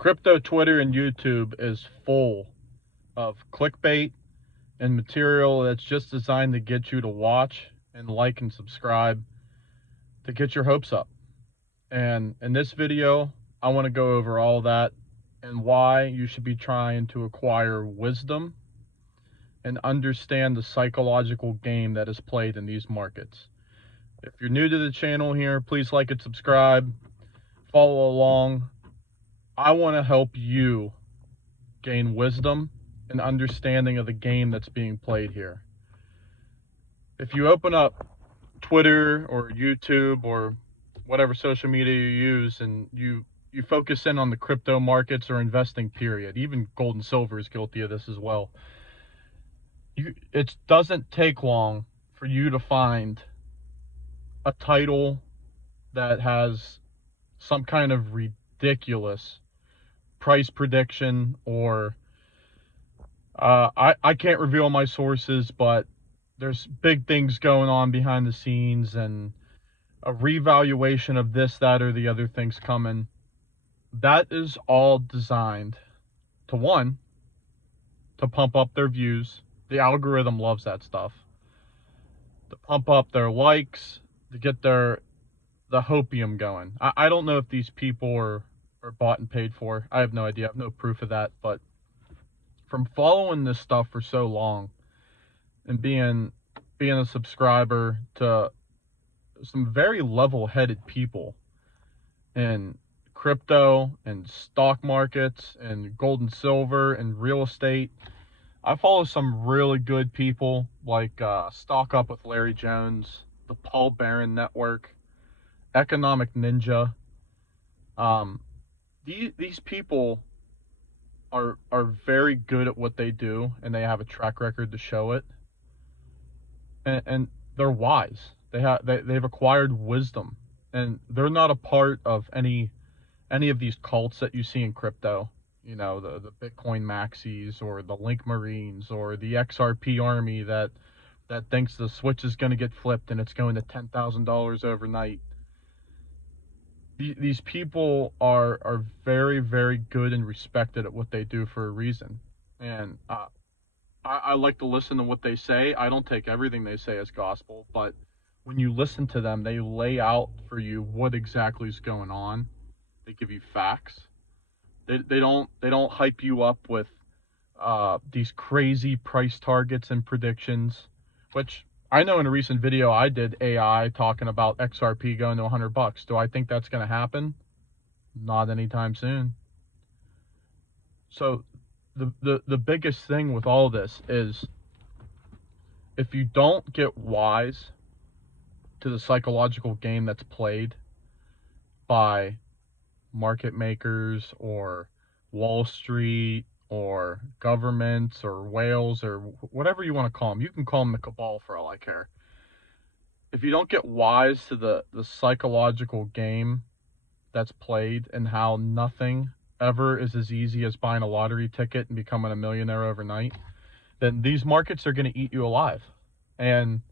Crypto Twitter and YouTube is full of clickbait and material that's just designed to get you to watch and like and subscribe to get your hopes up. And in this video, I want to go over all that and why you should be trying to acquire wisdom and understand the psychological game that is played in these markets. If you're new to the channel here, please like and subscribe, follow along. I want to help you gain wisdom and understanding of the game that's being played here. If you open up Twitter or YouTube or whatever social media you use and you focus in on the crypto markets or investing period, even gold and silver is guilty of this as well. It doesn't take long for you to find a title that has some kind of ridiculous price prediction or I can't reveal my sources, but there's big things going on behind the scenes and a revaluation of this, that, or the other things coming. That is all designed to pump up their views. The algorithm loves that stuff. To pump up their likes, to get the hopium going. I don't know if these people are bought and paid for. I have no idea. I have no proof of that, but from following this stuff for so long and being a subscriber to some very level-headed people in crypto and stock markets and gold and silver and real estate, I follow some really good people like Stock Up with Larry Jones, the Paul Barron Network, Economic Ninja. These people are very good at what they do, and they have a track record to show it. And they're wise. They've acquired wisdom, and they're not a part of any of these cults that you see in crypto. You know, the Bitcoin maxis or the Link Marines or the XRP army that thinks the switch is going to get flipped and it's going to $10,000 overnight. These people are very, very good and respected at what they do for a reason. And I like to listen to what they say. I don't take everything they say as gospel, but when you listen to them, they lay out for you what exactly is going on. They give you facts. They don't hype you up with these crazy price targets and predictions, which I know in a recent video I did AI talking about XRP going to $100. Do I think that's going to happen? Not anytime soon. So the biggest thing with all this is if you don't get wise to the psychological game that's played by market makers or Wall Street or governments or whales or whatever you want to call them. You can call them the cabal for all I care. If you don't get wise to the psychological game that's played and how nothing ever is as easy as buying a lottery ticket and becoming a millionaire overnight, then these markets are going to eat you alive. And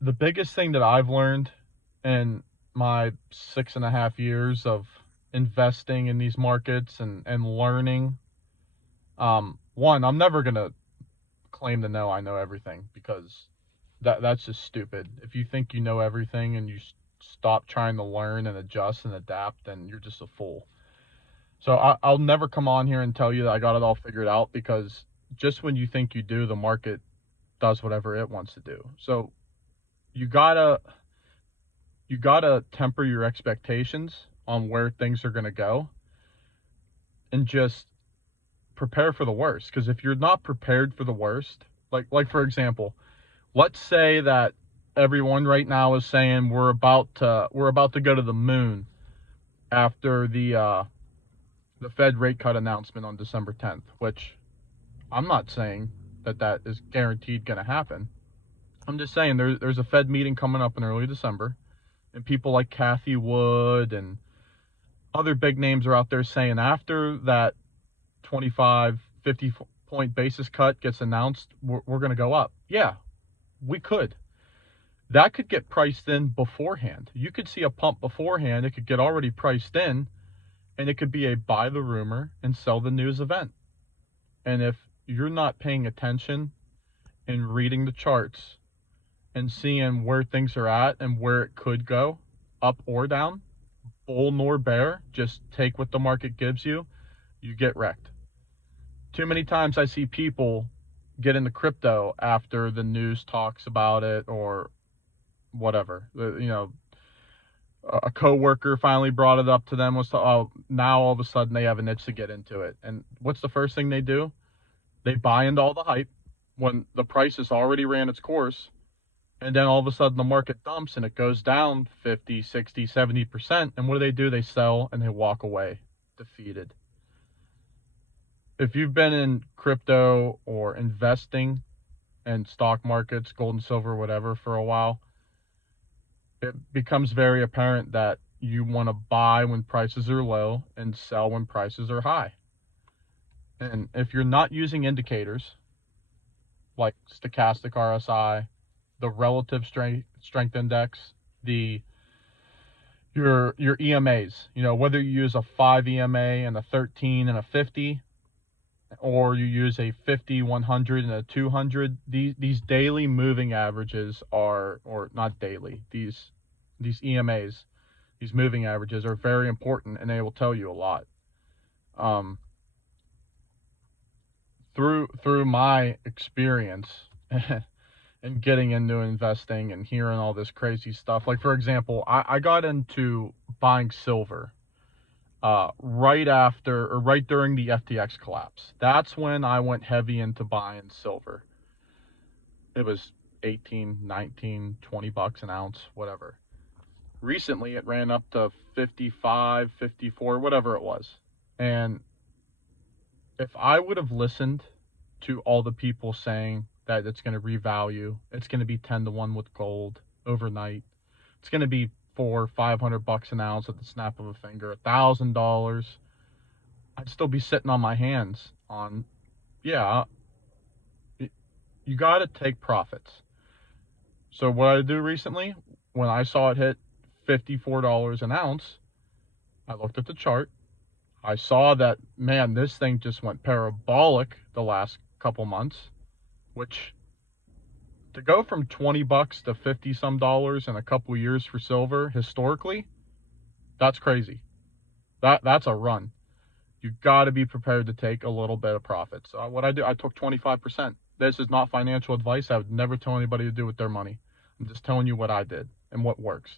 the biggest thing that I've learned in my 6.5 years of investing in these markets and learning, one, I'm never going to claim to know I know everything, because that's just stupid. If you think you know everything and you stop trying to learn and adjust and adapt, then you're just a fool. So I'll never come on here and tell you that I got it all figured out, because just when you think you do, the market does whatever it wants to do. So you gotta temper your expectations on where things are going to go and just prepare for the worst. Because if you're not prepared for the worst, like for example, let's say that everyone right now is saying we're about to go to the moon after the Fed rate cut announcement on December 10th, which I'm not saying that is guaranteed going to happen. I'm just saying there's a Fed meeting coming up in early December, and people like Cathie Wood and other big names are out there saying after that 25, 50 point basis cut gets announced, we're going to go up. Yeah, we could. That could get priced in beforehand. You could see a pump beforehand. It could get already priced in, And it could be a buy the rumor and sell the news event. And if you're not paying attention and reading the charts and seeing where things are at and where it could go, up or down, bull nor bear, just take what the market gives you, you get wrecked. Too many times I see people get into crypto after the news talks about it or whatever. A coworker finally brought it up to them, now all of a sudden they have an itch to get into it. And what's the first thing they do? They buy into all the hype when the price has already ran its course. And then all of a sudden the market dumps and it goes down 50, 60, 70%. And what do? They sell and they walk away defeated. If you've been in crypto or investing in stock markets, gold and silver, whatever, for a while, it becomes very apparent that you want to buy when prices are low and sell when prices are high. And if you're not using indicators like stochastic RSI, the relative strength index, your EMAs, whether you use a 5 EMA and a 13 and a 50, or you use a 50, 100, and a 200, these daily moving averages or not daily, these EMAs, these moving averages are very important, and they will tell you a lot. Through my experience and getting into investing and hearing all this crazy stuff, like for example, I got into buying silver right during the FTX collapse. That's when I went heavy into buying silver. It was 18, 19, 20 bucks an ounce, whatever. Recently it ran up to 55, 54, whatever it was. And if I would have listened to all the people saying that it's going to revalue, it's going to be 10 to 1 with gold overnight, it's going to be $400-500 an ounce at the snap of a finger, $1,000, I'd still be sitting on my hands on, you got to take profits. So what I do recently, when I saw it hit $54 an ounce, I looked at the chart. I saw that, man, this thing just went parabolic the last couple months, which to go from 20 bucks to 50 some dollars in a couple years for silver, historically, that's crazy. That's a run. You got to be prepared to take a little bit of profits. What I do, I took 25%. This is not financial advice. I would never tell anybody to do with their money. I'm just telling you what I did and what works.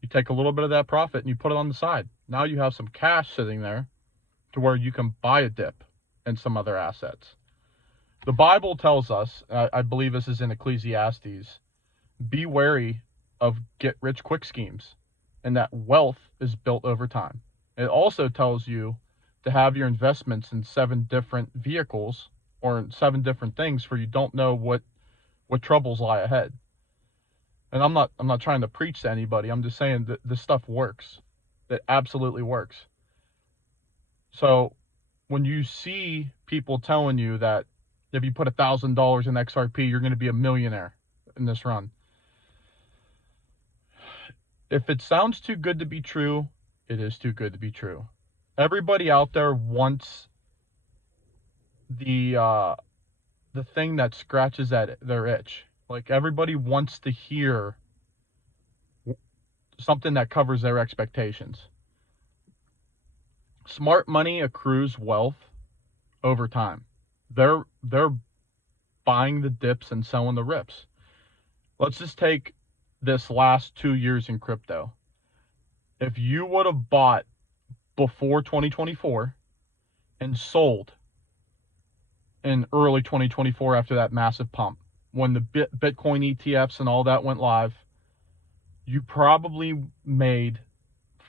You take a little bit of that profit and you put it on the side. Now you have some cash sitting there to where you can buy a dip in some other assets. The Bible tells us, I believe this is in Ecclesiastes, be wary of get-rich-quick schemes, and that wealth is built over time. It also tells you to have your investments in 7 different vehicles or in 7 different things, for you don't know what troubles lie ahead. And I'm not trying to preach to anybody. I'm just saying that this stuff works. It absolutely works. So when you see people telling you that if you put $1,000 in XRP, you're going to be a millionaire in this run, if it sounds too good to be true, it is too good to be true. Everybody out there wants the thing that scratches at their itch. Like, everybody wants to hear something that covers their expectations. Smart money accrues wealth over time. They're buying the dips and selling the rips. Let's just take this last 2 years in crypto. If you would have bought before 2024 and sold in early 2024 after that massive pump, when the Bitcoin ETFs and all that went live, you probably made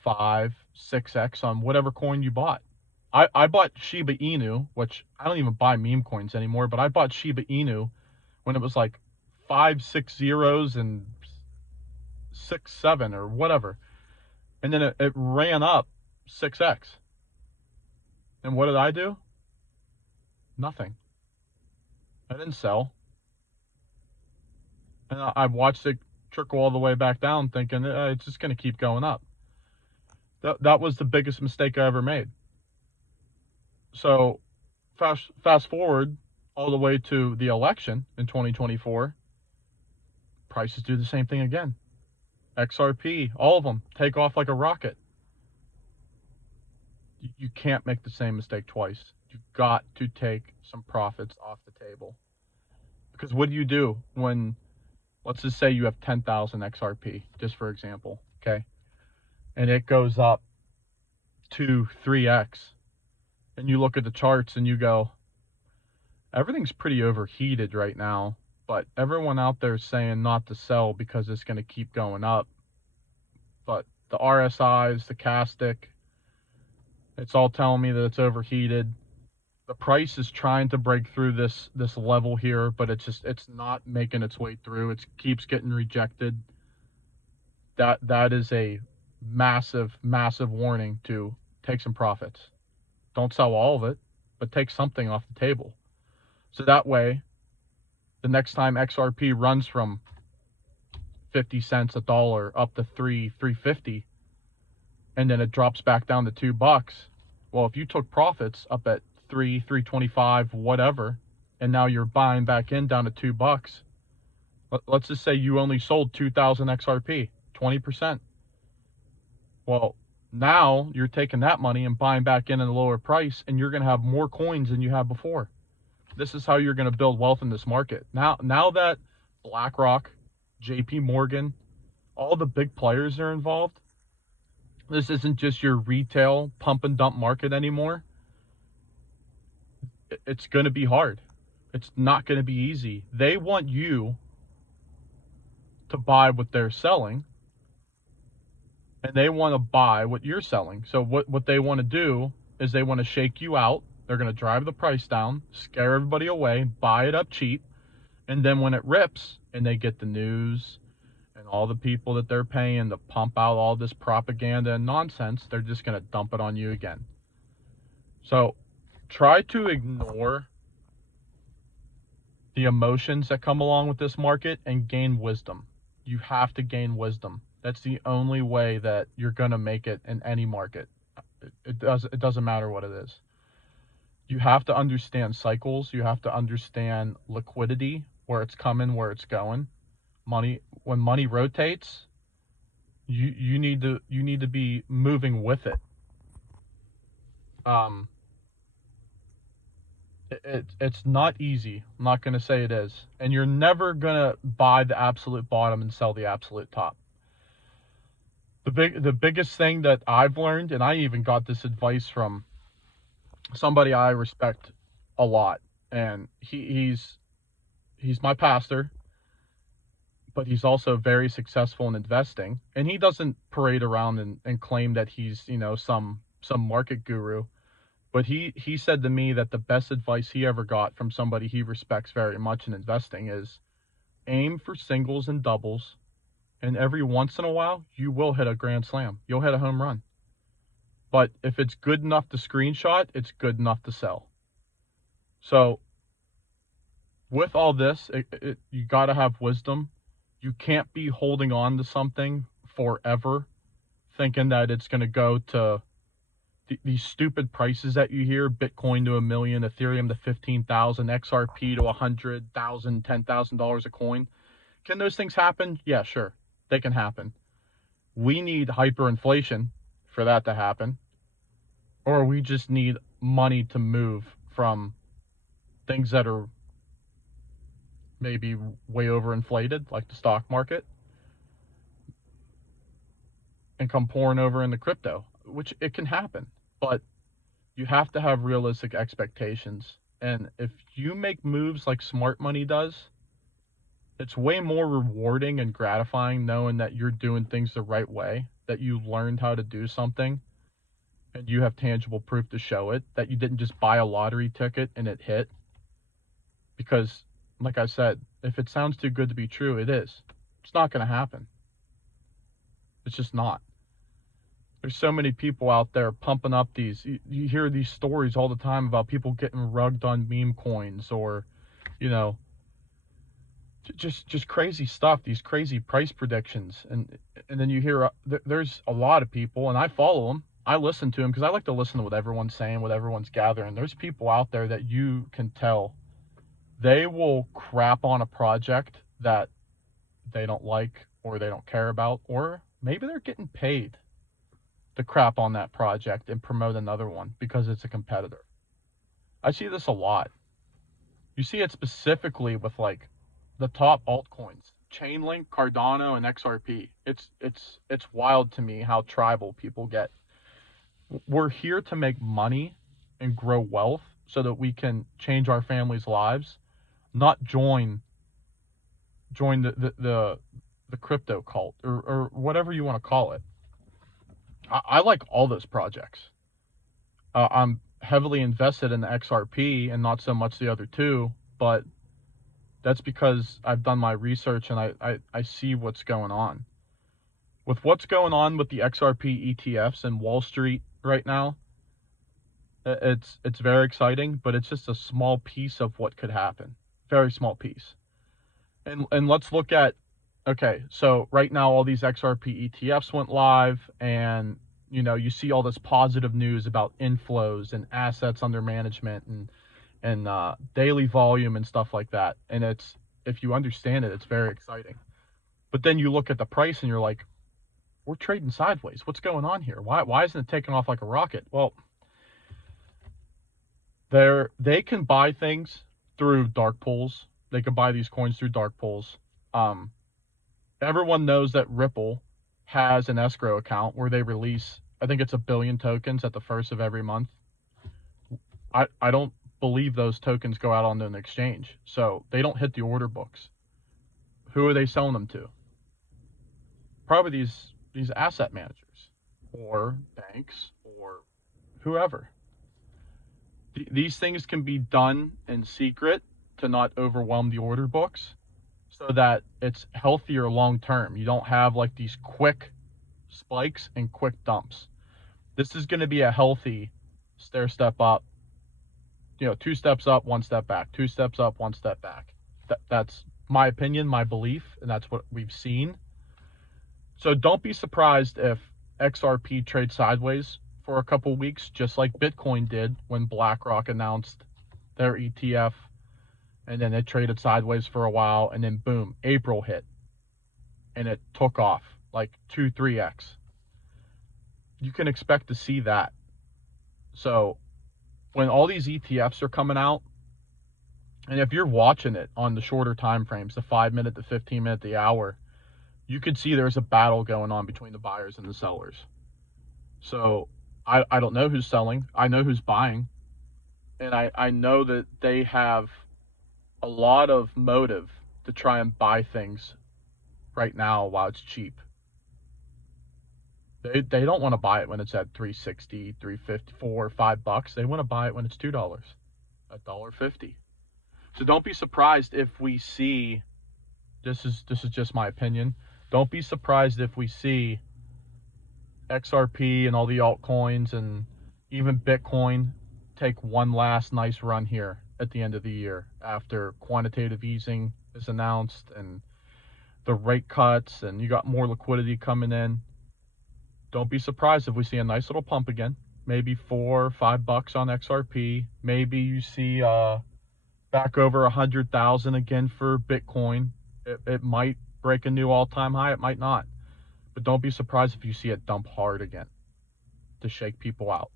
5-6x on whatever coin you bought. I bought Shiba Inu, which I don't even buy meme coins anymore, but I bought Shiba Inu when it was like 5, 6 zeros and 6, 7 or whatever. And then it ran up 6x. And what did I do? Nothing. I didn't sell. And I watched it trickle all the way back down, thinking it's just going to keep going up. That was the biggest mistake I ever made. So fast forward all the way to the election in 2024, prices do the same thing again. XRP, all of them take off like a rocket. You can't make the same mistake twice. You've got to take some profits off the table. Because what do you do when, let's just say you have 10,000 XRP, just for example, okay? And it goes up to 3x, and you look at the charts and you go, everything's pretty overheated right now, but everyone out there is saying not to sell because it's going to keep going up. But the RSIs, the Castic, it's all telling me that it's overheated. The price is trying to break through this level here, but it's not making its way through. It keeps getting rejected. That is a massive warning to take some profits. Don't sell all of it, but take something off the table. So that way, the next time XRP runs from 50 cents, $1 up to $3.50, and then it drops back down to $2. Well, if you took profits up at $3.25, whatever, and now you're buying back in down to $2, let's just say you only sold 2,000 XRP, 20%. Well, now you're taking that money and buying back in at a lower price, and you're going to have more coins than you had before. This is how you're going to build wealth in this market. Now that BlackRock, JP Morgan, all the big players are involved, this isn't just your retail pump and dump market anymore. It's going to be hard. It's not going to be easy. They want you to buy what they're selling, and they want to buy what you're selling. So what they want to do is they want to shake you out. They're going to drive the price down, scare everybody away, buy it up cheap, and then when it rips and they get the news and all the people that they're paying to pump out all this propaganda and nonsense, they're just going to dump it on you again. So try to ignore the emotions that come along with this market and gain wisdom. You have to gain wisdom. That's the only way that you're going to make it in any market. It doesn't matter what it is. You have to understand cycles. You have to understand liquidity, where it's coming, where it's going. Money, when money rotates, you need to be moving with it. It's not easy. I'm not going to say it is. And you're never going to buy the absolute bottom and sell the absolute top. The biggest thing that I've learned, and I even got this advice from somebody I respect a lot, and he's my pastor, but he's also very successful in investing, and he doesn't parade around and claim that he's, some market guru. But he said to me that the best advice he ever got from somebody he respects very much in investing is aim for singles and doubles, and every once in a while you will hit a grand slam. You'll hit a home run. But if it's good enough to screenshot, it's good enough to sell. So with all this, you got to have wisdom. You can't be holding on to something forever thinking that it's going to go to these stupid prices that you hear, Bitcoin to $1 million, Ethereum to 15,000, XRP to 100,000, $10,000 a coin. Can those things happen? Yeah, sure. They can happen. We need hyperinflation for that to happen. Or we just need money to move from things that are maybe way overinflated, like the stock market, and come pouring over into crypto, which it can happen. But you have to have realistic expectations. And if you make moves like smart money does, it's way more rewarding and gratifying knowing that you're doing things the right way, that you learned how to do something, and you have tangible proof to show it, that you didn't just buy a lottery ticket and it hit. Because, like I said, if it sounds too good to be true, it is. It's not going to happen. It's just not. There's so many people out there pumping up these. You hear these stories all the time about people getting rugged on meme coins, or, Just crazy stuff, these crazy price predictions. And then you hear there's a lot of people, and I follow them, I listen to them because I like to listen to what everyone's saying, what everyone's gathering. There's people out there that you can tell they will crap on a project that they don't like or they don't care about, or maybe they're getting paid to crap on that project and promote another one because it's a competitor. I see this a lot. You see it specifically with like the top altcoins, Chainlink, Cardano, and XRP. It's wild to me how tribal people get. We're here to make money and grow wealth so that we can change our families' lives, not join the crypto cult, or whatever you want to call it. I like all those projects. I'm heavily invested in the XRP and not so much the other two, but that's because I've done my research and I see what's going on. With what's going on with the XRP ETFs and Wall Street right now, it's very exciting, but it's just a small piece of what could happen. Very small piece. And let's look at, okay, so right now all these XRP ETFs went live, and you see all this positive news about inflows and assets under management and daily volume and stuff like that. And if you understand it, it's very exciting. But then you look at the price and you're like, we're trading sideways. What's going on here? Why isn't it taking off like a rocket? Well, they can buy things through dark pools. They can buy these coins through dark pools. Everyone knows that Ripple has an escrow account where they release, I think it's 1 billion tokens at the first of every month. I don't believe those tokens go out on an exchange, so they don't hit the order books. Who are they selling them to? Probably these asset managers or banks or whoever. These things can be done in secret to not overwhelm the order books, so that it's healthier long term. You don't have like these quick spikes and quick dumps. This is going to be a healthy stair step up, 2 steps up, 1 step back, 2 steps up, 1 step back. That's my opinion, my belief, and that's what we've seen. So don't be surprised if XRP trades sideways for a couple of weeks, just like Bitcoin did when BlackRock announced their ETF, and then it traded sideways for a while, and then boom, April hit, and it took off like 2-3x. You can expect to see that. So when all these ETFs are coming out, and if you're watching it on the shorter time frames, the 5-minute, the 15-minute, the hour, you could see there's a battle going on between the buyers and the sellers. So I don't know who's selling. I know who's buying. And I know that they have a lot of motive to try and buy things right now while it's cheap. They don't want to buy it when it's at $3.60, $3.50, $4, $5. They want to buy it when it's $2, $1.50. So don't be surprised if we see, this is just my opinion, don't be surprised if we see XRP and all the altcoins and even Bitcoin take one last nice run here at the end of the year after quantitative easing is announced and the rate cuts, and you got more liquidity coming in. Don't be surprised if we see a nice little pump again, maybe $4 or $5 on XRP. Maybe you see back over 100,000 again for Bitcoin. It might break a new all-time high, it might not. But don't be surprised if you see it dump hard again to shake people out.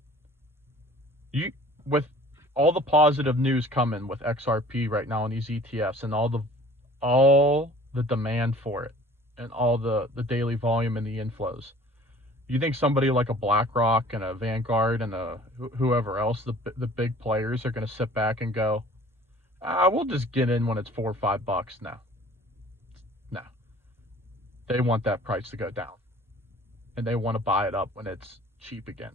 With all the positive news coming with XRP right now in these ETFs, and all the demand for it, and all the daily volume and the inflows, you think somebody like a BlackRock and a Vanguard and whoever else, the big players, are going to sit back and go, we'll just get in when it's $4 or $5? No. They want that price to go down, and they want to buy it up when it's cheap again.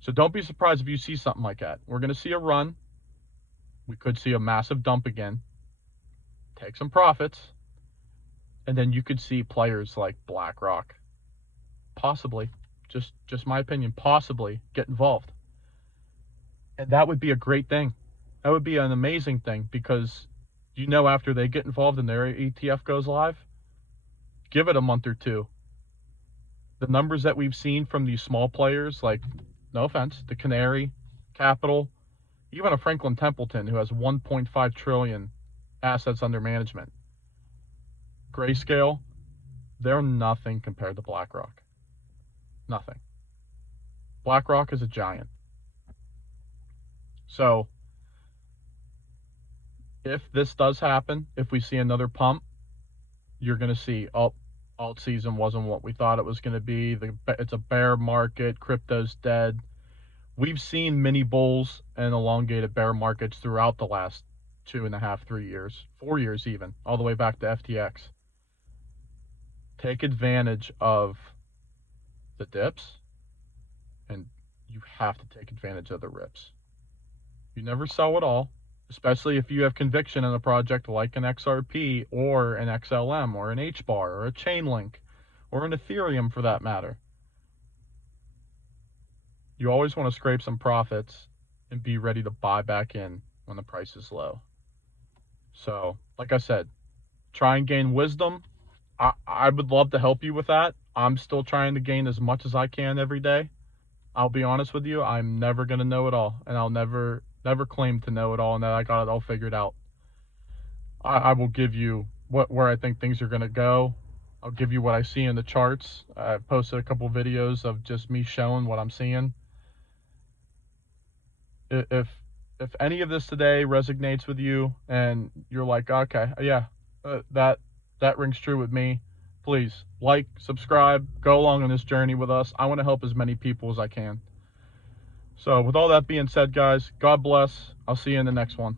So don't be surprised if you see something like that. We're going to see a run. We could see a massive dump again, take some profits, and then you could see players like BlackRock possibly, just my opinion, possibly get involved. And that would be a great thing. That would be an amazing thing, because You know, after they get involved and their ETF goes live, give it a month or two. The numbers that we've seen from these small players, like, no offense, the Canary, Capital, even a Franklin Templeton who has 1.5 trillion assets under management. Grayscale, they're nothing compared to BlackRock. Nothing. BlackRock is a giant. So if this does happen, if we see another pump, you're going to see, oh, alt season wasn't what we thought it was going to be. It's a bear market. Crypto's dead. We've seen mini bulls and elongated bear markets throughout the last 2.5, 3 years, 4 years even, all the way back to FTX. Take advantage of the dips, and you have to take advantage of the rips. You never sell it all, especially if you have conviction in a project like an XRP or an XLM or an HBAR or a Chainlink or an Ethereum for that matter. You always want to scrape some profits and be ready to buy back in when the price is low. So, like I said, try and gain wisdom. I would love to help you with that. I'm still trying to gain as much as I can every day. I'll be honest with you, I'm never going to know it all, and I'll never claim to know it all and that I got it all figured out. I will give you where I think things are going to go. I'll give you what I see in the charts. I've posted a couple videos of just me showing what I'm seeing. If any of this today resonates with you and you're like, okay, yeah, that rings true with me, please like, subscribe, go along on this journey with us. I want to help as many people as I can. So with all that being said, guys, God bless. I'll see you in the next one.